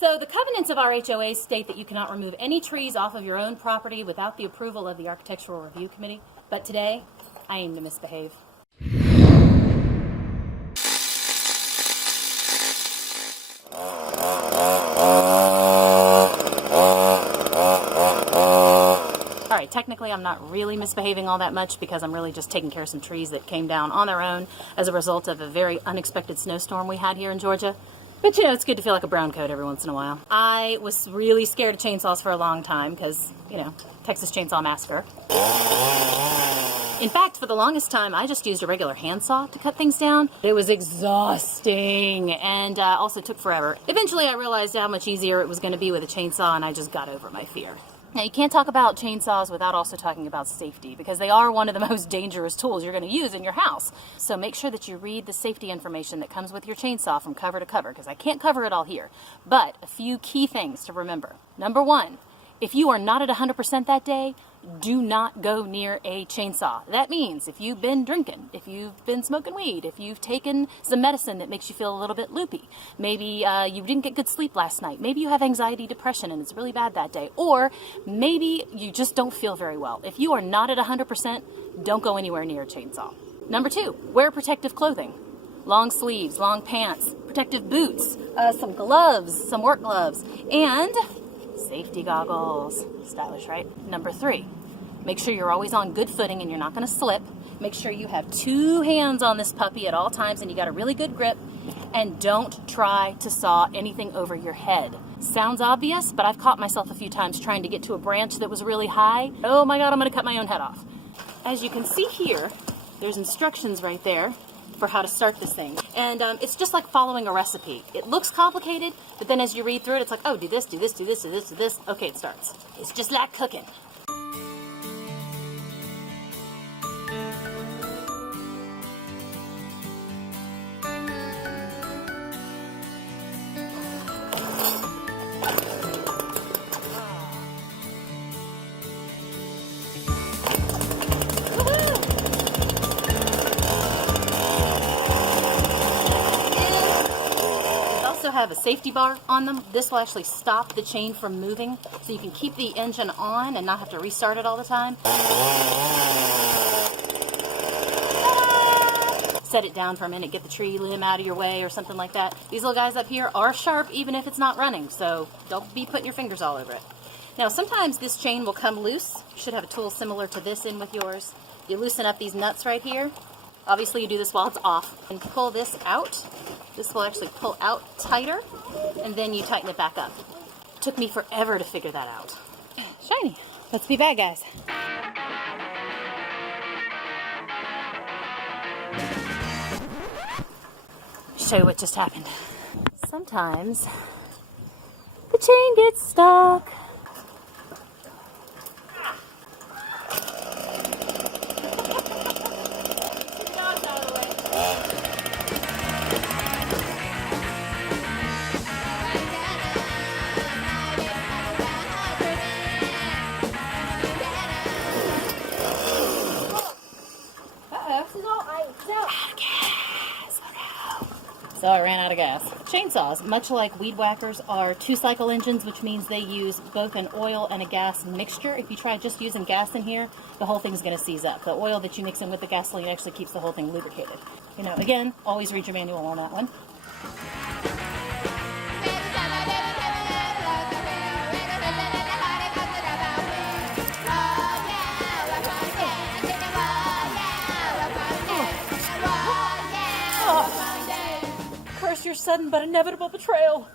So the covenants of our HOA state that you cannot remove any trees off of your own property without the approval of the Architectural Review Committee. But today, I aim to misbehave. Alright, technically I'm not really misbehaving all that much because I'm really just taking care of some trees that came down on their own as a result of a very unexpected snowstorm we had here in Georgia. But you know, it's good to feel like a brown coat every once in a while. I was really scared of chainsaws for a long time because, you know, Texas Chainsaw Massacre. In fact, for the longest time, I just used a regular handsaw to cut things down. It was exhausting and also took forever. Eventually, I realized how much easier it was going to be with a chainsaw, and I just got over my fear. Now, you can't talk about chainsaws without also talking about safety, because they are one of the most dangerous tools you're going to use in your house. So make sure that you read the safety information that comes with your chainsaw from cover to cover, because I can't cover it all here. But a few key things to remember. Number one, if you are not at 100% that day, do not go near a chainsaw. That means if you've been drinking, if you've been smoking weed, if you've taken some medicine that makes you feel a little bit loopy, maybe you didn't get good sleep last night, maybe you have anxiety, depression, and it's really bad that day, or maybe you just don't feel very well. If you are not at 100%, don't go anywhere near a chainsaw. Number two, wear protective clothing. Long sleeves, long pants, protective boots, some gloves, some work gloves, and safety goggles. Stylish, right? Number three, make sure you're always on good footing and you're not going to slip. Make sure you have two hands on this puppy at all times and you got a really good grip. And don't try to saw anything over your head. Sounds obvious, but I've caught myself a few times trying to get to a branch that was really high. Oh my God, I'm going to cut my own head off. As you can see here, there's instructions right there for how to start this thing. And it's just like following a recipe. It looks complicated, but then as you read through it, it's like, oh, do this, do this, do this, do this, do this. Okay, it starts. It's just like cooking. Have a safety bar on them. This will actually stop the chain from moving, so you can keep the engine on and not have to restart it all the time. Set it down for a minute, get the tree limb out of your way or something like that. These little guys up here are sharp even if it's not running, so don't be putting your fingers all over it. Now sometimes this chain will come loose. You should have a tool similar to this in with yours. You loosen up these nuts right here. Obviously you do this while it's off and pull this out. This will actually pull out tighter and then you tighten it back up. It took me forever to figure that out. Shiny. Let's be bad guys. Show you what just happened. Sometimes the chain gets stuck. So I ran out of gas. Chainsaws, much like weed whackers, are two-cycle engines, which means they use both an oil and a gas mixture. If you try just using gas in here, the whole thing's going to seize up. The oil that you mix in with the gasoline actually keeps the whole thing lubricated. You know, again, always read your manual on that one. Curse your sudden but inevitable betrayal.